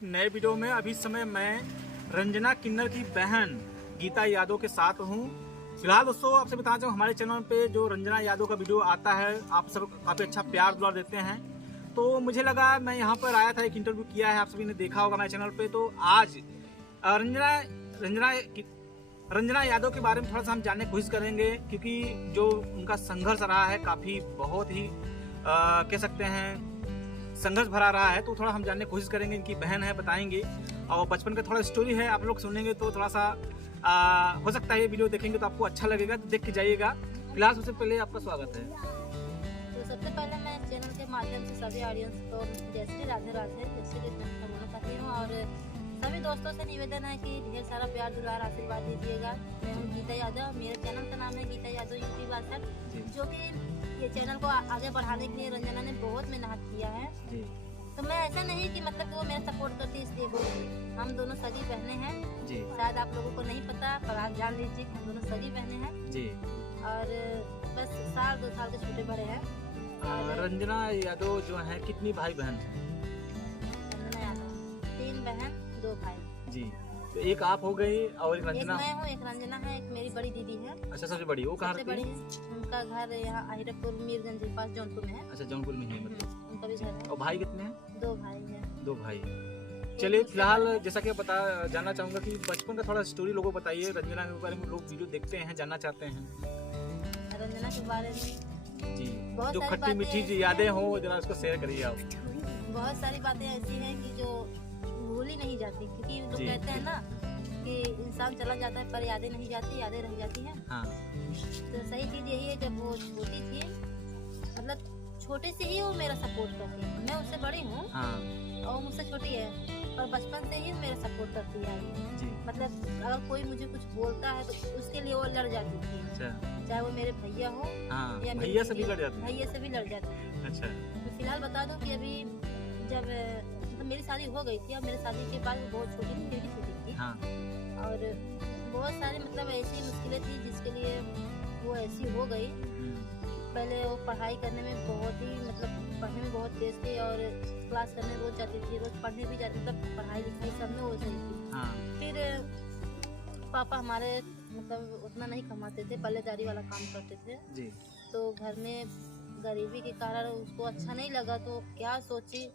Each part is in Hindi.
नए वीडियो में अभी समय मैं रंजना किन्नर की बहन गीता यादव के साथ हूँ। फिलहाल दोस्तों आपसे बताना चाहूँ, हमारे चैनल पे जो रंजना यादव का वीडियो आता है आप सब काफ़ी अच्छा प्यार दुलार देते हैं, तो मुझे लगा मैं यहाँ पर आया था, एक इंटरव्यू किया है, आप सभी ने देखा होगा मेरे चैनल पे। तो आज रंजना रंजना रंजना यादव के बारे में थोड़ा सा हम जानने की कोशिश करेंगे, क्योंकि जो उनका संघर्ष रहा है काफ़ी बहुत ही कह सकते हैं संघर्ष भरा रहा है, तो थोड़ा हम जानने की कोशिश करेंगे। इनकी बहन है, बताएंगे, और बचपन का थोड़ा स्टोरी है, आप लोग सुनेंगे तो थोड़ा सा हो सकता है ये वीडियो देखेंगे तो आपको अच्छा लगेगा, तो देख के जाइएगा। फिलहाल सबसे पहले आपका स्वागत है। तो सबसे पहले मैं चैनल के माध्यम से सभी ऑडियंस को जय श्री राधे राधे जय श्री कृष्ण बोलना चाहती हूँ, और सभी दोस्तों से निवेदन है कि ढेर सारा प्यार दुलार आशीर्वाद दीजिएगा। मैं हूँ गीता यादव, मेरे चैनल का नाम है गीता यादव यूट्यूब वासर, जो कि ये चैनल को आगे बढ़ाने के लिए रंजना ने बहुत मेहनत किया है। तो मैं ऐसा नहीं कि मतलब वो मेरा सपोर्ट करती इसलिए बोल रही, हम दोनों सगी बहनें हैं जी। शायद आप लोगों को नहीं पता, पर आप जान लीजिए कि हम दोनों सगी बहनें हैं जी। और बस 2 साल के छोटे बड़े हैं। रंजना यादव जो है कितनी भाई बहन है? रंजना यादव 3 बहन 2 भाई जी। तो एक आप हो गई और एक रंजना। एक मैं हूँ, एक रंजना है, एक मेरी बड़ी दीदी है। अच्छा, सबसे बड़ी वो कहाँ रहती है? उनका घर यहाँ अहिरपुर मीरगंज के पास जौनपुर में है। अच्छा, जौनपुर में है मतलब उनका भी घर है। और भाई कितने हैं? 2 भाई हैं। 2 भाई। चलिए फिलहाल जैसा कि जानना चाहूँगा कि बचपन का थोड़ा स्टोरी लोगों को बताइए, रंजना के बारे में लोग वीडियो देखते हैं, जानना चाहते हैं रंजना के बारे में जी। जो खट्टी मीठी यादें हो जरा उसको शेयर करिए आप। बहुत सारी बातें ऐसी हैं कि जो भूल ही नहीं जाती, क्योंकि लोग कहते हैं ना कि इंसान चला जाता है पर यादें नहीं जाती, यादें रह जाती हैं। हाँ। तो सही चीज़ यही है, जब वो छोटी थी, मतलब छोटे से ही वो मेरा सपोर्ट करती है। मैं उससे बड़ी हूँ हाँ। और मुझसे छोटी है, पर बचपन से ही मेरा सपोर्ट करती है जी। मतलब अगर कोई मुझे कुछ बोलता है तो उसके लिए वो लड़ जाती थी। अच्छा। चाहे वो मेरे भैया हो हाँ। या भैया से भी लड़ जाती है। भैया से भी लड़ जाती है। अच्छा। तो फिलहाल बता दूं कि अभी जब मतलब मेरी शादी हो गई थी, और मेरी शादी के बाद वो बहुत छोटी थी, बेटी छोटी थी हाँ। और बहुत सारी मतलब ऐसी मुश्किलें थी जिसके लिए वो ऐसी हो गई। पहले वो पढ़ाई करने में बहुत ही मतलब पढ़ने में बहुत तेज थी, और क्लास करने रोज जाती थी, रोज पढ़ने भी जाती, मतलब पढ़ाई लिखाई सब में वो सही थी हाँ। फिर पापा हमारे मतलब उतना नहीं कमाते थे, पल्लेदारी वाला काम करते थे जी। तो घर में गरीबी के कारण उसको अच्छा नहीं लगा, तो क्या सोची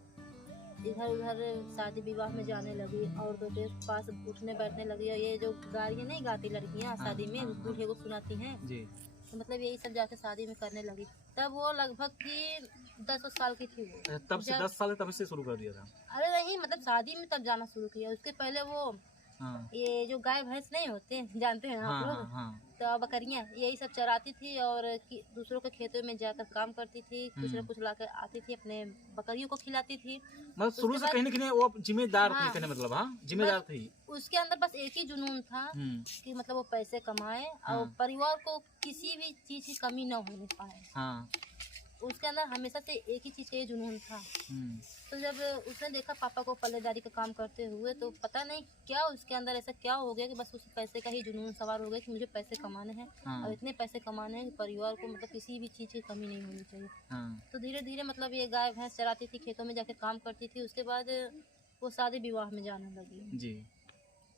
इधर उधर शादी विवाह में जाने लगी, औरतों के पास उठने बैठने लगी, और ये जो गालियाँ नहीं गाती लड़कियाँ शादी में दूल्हे को सुनाती हैं जी। तो मतलब यही सब जाके शादी में करने लगी। तब वो लगभग की 10 साल की थी वो। तब से 10 साल तब से शुरू कर दिया था? अरे नहीं, मतलब शादी में तब जाना शुरू किया, उसके पहले वो हाँ। ये जो गाय भैंस नहीं होते जानते हैं आप लोग हाँ। तो बकरियां यही सब चराती थी, और दूसरों के खेतों में जाकर काम करती थी, कुछ न कुछ लाकर आती थी, अपने बकरियों को खिलाती थी। मतलब शुरू से कहीं न कहीं वो जिम्मेदार थी, कहने मतलब हाँ जिम्मेदार थी। उसके अंदर बस एक ही जुनून था कि मतलब वो पैसे कमाए और परिवार को किसी भी चीज की कमी न होने पाए हाँ। उसके अंदर हमेशा से एक ही चीज का जुनून था। तो जब उसने देखा पापा को पल्लेदारी का काम करते हुए, तो पता नहीं क्या उसके अंदर ऐसा क्या हो गया कि बस उस पैसे का ही जुनून सवार हो गया कि मुझे पैसे कमाने हैं हाँ। और इतने पैसे कमाने हैं कि परिवार को मतलब किसी भी चीज़ की कमी नहीं होनी चाहिए हाँ। तो धीरे धीरे मतलब ये गाय भैंस चराती थी, खेतों में जाके काम करती थी। उसके बाद वो शादी विवाह में जाने लगी जी।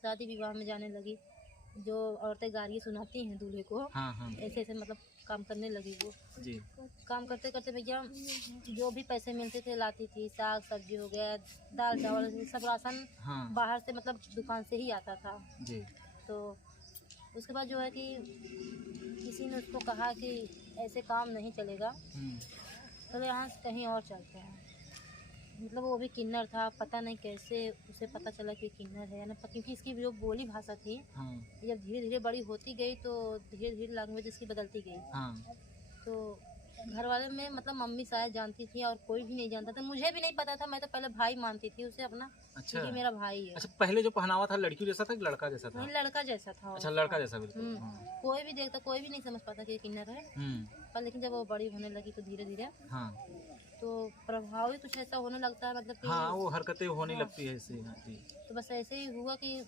शादी विवाह में जाने लगी, जो औरतें गालियाँ सुनाती हैं दूल्हे को हाँ हाँ। ऐसे ऐसे मतलब काम करने लगी वो जी। काम करते करते भैया जो भी पैसे मिलते थे लाती थी, साग सब्जी हो गया, दाल चावल सब राशन हाँ। बाहर से मतलब दुकान से ही आता था जी। तो उसके बाद जो है कि किसी ने उसको कहा कि ऐसे काम नहीं चलेगा, तो यहाँ से कहीं और चलते हैं। मतलब वो भी किन्नर था, पता नहीं कैसे उसे पता चला कि किन्नर है ना, क्योंकि इसकी जो बोली भाषा थी हाँ। जब धीरे धीरे बड़ी होती गई तो धीरे धीरे लैंग्वेज इसकी बदलती गई हाँ। तो घर वाले में मतलब मम्मी शायद जानती थी और कोई भी नहीं जानता था, मुझे भी नहीं पता था, मैं तो पहले भाई मानती थी उसे अपना अच्छा। कि मेरा भाई है। अच्छा, पहले जो पहनावा था लड़की जैसा था कि लड़का जैसा था? नहीं, लड़का जैसा था। अच्छा, लड़का जैसा बिल्कुल कोई भी देखता, कोई भी नहीं समझ पाता कि किन्नर है पर लेकिन जब वो बड़ी होने लगी तो धीरे धीरे हाँ। तो प्रभाव ही कुछ ऐसा होने लगता है, मतलब कि हाँ, वो हरकतें होने लगती है ऐसे जी। तो बस ऐसे ही हुआ कि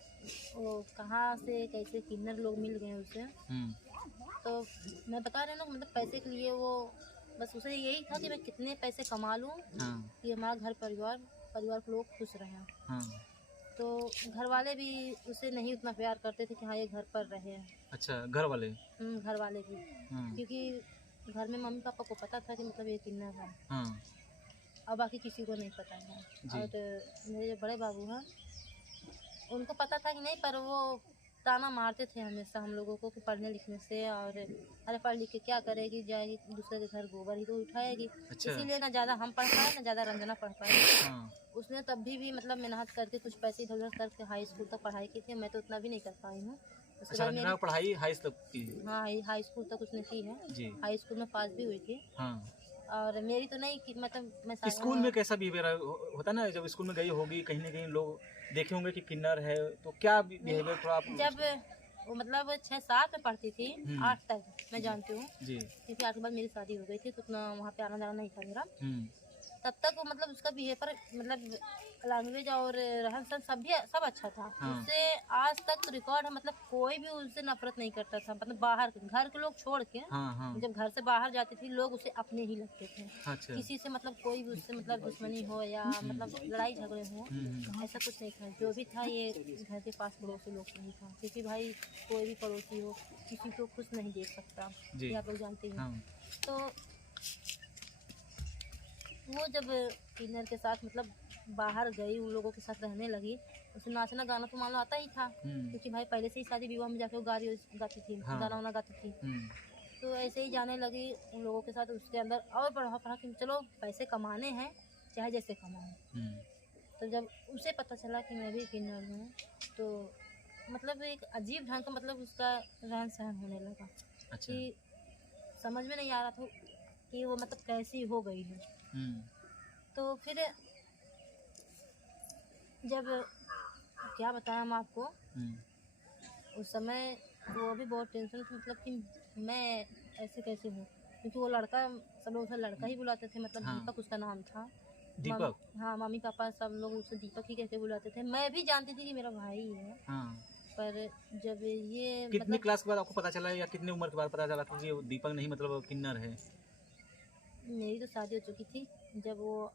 वो कहाँ से कैसे किन्नर लोग मिल गए उसे। तो मैं बता रही हूँ मतलब पैसे के लिए वो बस उसे यही था कि मैं कितने पैसे कमा लूँ हाँ। कि हमारा घर परिवार परिवार के लोग खुश रहें। हाँ। तो घर वाले भी उसे नहीं उतना प्यार करते थे कि हाँ ये घर पर रहे। अच्छा, घर वाले? घर वाले भी, हाँ। क्योंकि घर में मम्मी पापा को पता था कि मतलब ये किन्नर है। हाँ। और बाकी किसी को नहीं पता है। और मेरे जो बड़े बाबू हैं उनको पता था कि नहीं, पर वो ताना मारते थे हमेशा हम लोगों को कि पढ़ने लिखने से, और अरे पढ़ लिख के क्या करेगी, जाएगी दूसरे के घर गोबर ही तो उठाएगी। अच्छा। इसीलिए ना ज़्यादा हम पढ़ पाए ना ज़्यादा रंजना पढ़ पाए। हाँ। उसने तब भी मतलब मेहनत करके कुछ पैसे इधर उधर करके हाई स्कूल तक पढ़ाई की थी। मैं तो उतना भी नहीं कर पाई हूँ। उसके अच्छा, बाद रंजना मेरी पढ़ाई हाई तक की? हाँ हाई स्कूल तक उसने की है जी। हाई स्कूल में पास भी हुई थी। हाँ। और मेरी तो नहीं की, मतलब मैं स्कूल में कैसा बिहेवियर होता है ना, जब स्कूल में गई होगी कहीं ना कहीं लोग देखे होंगे कि किन्नर है, तो क्या बिहेवियर थोड़ा आप? जब वो मतलब 6-7 में पढ़ती थी, 8 तक मैं जानती हूँ जी, क्योंकि 8 के बाद मेरी शादी हो गई थी तो उतना वहाँ पे आना जाना नहीं था मेरा। हम्म, तब तक वो मतलब उसका बिहेवियर मतलब लैंग्वेज और रहन सहन सब अच्छा था। हाँ। उससे आज तक रिकॉर्ड है, मतलब कोई भी उससे नफरत नहीं करता था। मतलब बाहर घर के लोग छोड़ के हाँ, हाँ। जब घर से बाहर जाती थी लोग उसे अपने ही लगते थे। अच्छा। किसी से मतलब कोई भी उससे मतलब दुश्मनी हो या मतलब लड़ाई झगड़े हो, ऐसा कुछ नहीं था। जो भी था ये घर के पास पड़ोसी लोग से ही था, क्योंकि भाई कोई भी पड़ोसी हो किसी को खुश नहीं देख सकता, ये आप लोग जानते हैं। हाँ। तो वो जब किन्नर के साथ मतलब बाहर गई, उन लोगों के साथ रहने लगी, उसे नाचना गाना तो मान लो आता ही था, क्योंकि भाई पहले से ही शादी विवाह में जाके वो गाती थी, गाना वाना गाती थी। तो ऐसे ही जाने लगी उन लोगों के साथ। उसके अंदर और बढ़ा कि चलो पैसे कमाने हैं चाहे जैसे कमाएं। तो जब उसे पता चला कि मैं भी किन्नर हूँ तो मतलब एक अजीब ढंग का मतलब उसका रहन सहन होने लगा। अच्छा। कि समझ में नहीं आ रहा था कि वो मतलब कैसी हो गई है। तो फिर जब क्या बताएं हम आपको, उस समय वो भी बहुत टेंशन थी, मतलब कि मैं ऐसे कैसे हूँ, क्योंकि वो लड़का सब लोग उसे लड़का ही बुलाते थे, मतलब हाँ। दीपक उसका नाम था। दीपक? हाँ, मम्मी पापा सब लोग उसे दीपक ही कहते बुलाते थे। मैं भी जानती थी कि मेरा भाई है। हाँ। पर जब ये कितनी मतलब क्लास के बाद आपको पता चला या कितनी उम्र के बाद पता चला कि ये दीपक नहीं मतलब किन्नर है? मेरी तो शादी हो चुकी थी जब वो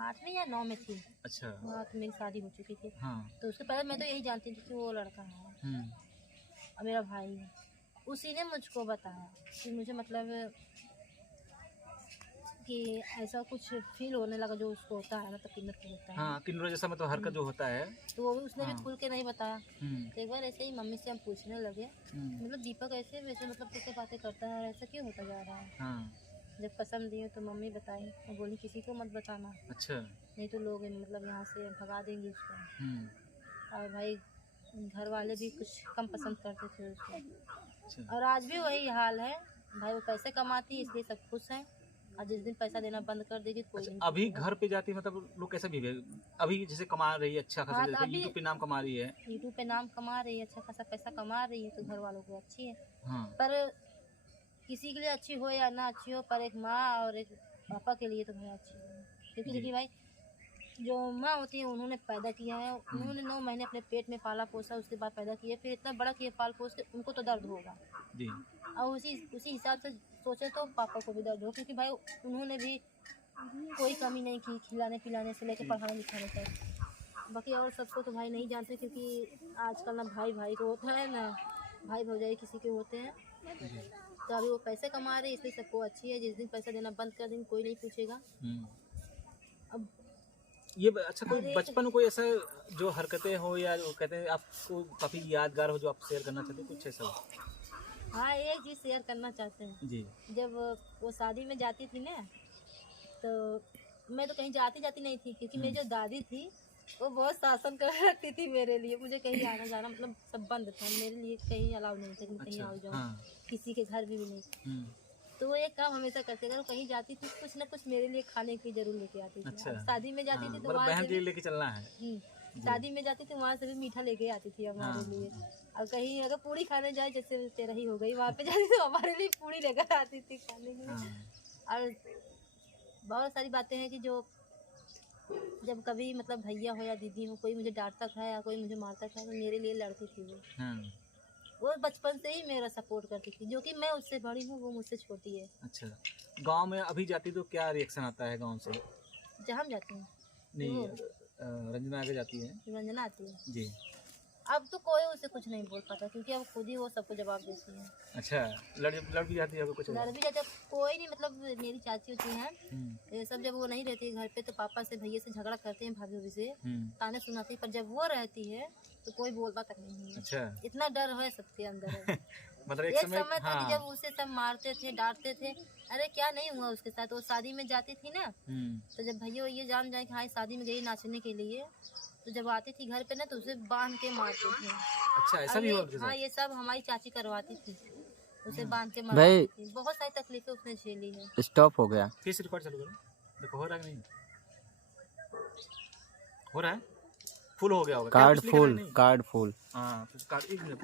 8वीं या 9 में थी। अच्छा। हाँ, तो मेरी शादी हो चुकी थी। हाँ। तो उसके पहले मैं तो यही जानती थी कि वो लड़का है और मेरा भाई है। उसी ने मुझको बताया कि मुझे मतलब कि ऐसा कुछ फील होने लगा जो उसको होता है, मतलब किन्नर को होता है। हाँ, किन्नर जैसा मतलब हरकत जो होता है। तो वो भी उसने भी खुल के नहीं बताया। तो एक बार ऐसे ही मम्मी से हम पूछने लगे, मतलब दीपक ऐसे वैसे मतलब कैसे बातें करता है, ऐसा क्यों होता जा रहा है। हाँ। जब कसम दी तो मम्मी बताई, मैं बोली किसी को मत बताना। अच्छा। नहीं तो लोग मतलब यहाँ से भगा देंगे उसको। और भाई घर वाले भी कुछ कम पसंद करते थे उसको। अच्छा। और आज भी वही हाल है। भाई वो पैसे कमाती है इसलिए सब खुश हैं, और जिस दिन पैसा देना बंद कर देगी कोई नहीं। अभी घर पे जाती मतलब लोग कैसा बिहेवियर, अभी जैसे कमा रही है अच्छा खासा, हाँ, जैसे यूट्यूब पे नाम कमा रही है, यूट्यूब पे नाम कमा रही है, अच्छा खासा पैसा कमा रही है, तो घर वालों को अच्छी है। हाँ। पर किसी के लिए अच्छी हो या ना अच्छी हो, पर एक माँ और एक पापा के लिए तो भाई अच्छी है। क्योंकि देखिए भाई जो माँ होती है उन्होंने पैदा किया है, उन्होंने 9 महीने अपने पेट में पाला पोसा, उसके बाद पैदा किया, फिर इतना बड़ा किया पाल पोस के, उनको तो दर्द होगा जी। और उसी हिसाब से सोचे तो पापा को भी दर्द हो, क्योंकि भाई उन्होंने भी कोई कमी नहीं की खिलाने पिलाने से लेकर पढ़ाने लिखाने तक। बाकी और सबको तो भाई नहीं जानते, क्योंकि आजकल ना भाई भाई को होता है ना भाई भौजाई किसी के होते हैं। तो अभी वो पैसे कमा रहे इसलिए सबको अच्छी है, जिस दिन पैसा देना बंद कर देंगे कोई नहीं पूछेगा। अब ये अच्छा कोई बचपन कोई ऐसा जो हरकतें हो या जो कहते हैं आपको काफी यादगार हो जो आप शेयर करना चाहते हैं, कुछ ऐसा? हाँ, एक चीज़ शेयर करना चाहते हैं जी। जब वो शादी में जाती थी ना, तो मैं तो कहीं जाती नहीं थी, क्योंकि मेरी जो दादी थी वो बहुत शासन कर रखती थी मेरे लिए। मुझे कहीं आना जाना मतलब सब बंद था, मेरे लिए कहीं अलाउ नहीं था कि मैं कहीं आओ जाऊँ। हाँ। किसी के घर भी नहीं। तो वो एक काम हमेशा करते, अगर कहीं जाती थी कुछ ना कुछ मेरे लिए खाने की जरूर लेके आती थी। अच्छा। शादी में जाती थी तो वहाँ बहन से के लिए लेके चलना है। शादी में जाती थी वहाँ से भी मीठा लेके आती थी हमारे लिए। और कहीं अगर पूड़ी खाने जाए, जैसे तेरा ही हो गई, वहाँ पे जाती तो हमारे लिए पूड़ी लेकर आती थी खाने के लिए। और बहुत सारी बातें हैं कि जो जब कभी मतलब भैया हो या दीदी हो कोई मुझे डांटता था या कोई मुझे मारता था तो मेरे लिए लड़ती थी वो बचपन से ही मेरा सपोर्ट करती थी, जो कि मैं उससे बड़ी हूँ वो मुझसे छोटी है। अच्छा, गांव में अभी जाती तो क्या रिएक्शन आता है गांव से? जहाँ हम जाते हैं नहीं, रंजना आगे जाती है रंजना आती है जी। अब तो कोई उसे कुछ नहीं बोल पाता क्योंकि अब खुद ही वो सबको जवाब देती है। अच्छा, लड़ भी जाती है कुछ? लड़ भी जाती है, कोई नहीं, मतलब मेरी चाची होती हैं ये सब, जब वो नहीं रहती है घर पे तो पापा से भैया से झगड़ा करते हैं, भाभी से ताने सुनाती है, पर जब वो रहती है तो कोई बोलता तक नहीं है। अच्छा, इतना डर है सबके अंदर है। मतलब एक समय था कि जब उसे सब मारते थे, डांटते थे, अरे क्या नहीं हुआ उसके साथ, वो शादी में जाती थी ना, तो जब भैया ये जान जाए कि हाँ शादी में गई नाचने के लिए, तो जब आती थी घर पे ना तो उसे बांध के मारते थे। अच्छा, ऐसा भी हुआ? हाँ, ये सब हमारी चाची करवाती थी, उसे बांध के मारती थी। बहुत सारी तकलीफें उसने झेली है। स्टॉप हो गया, फिर से रिकॉर्ड चालू करो, देखो हो रहा है कि नहीं हो रहा है? फुल हो गया होगा, कार्ड फुल। हाँ, कार्ड 1 मिनट।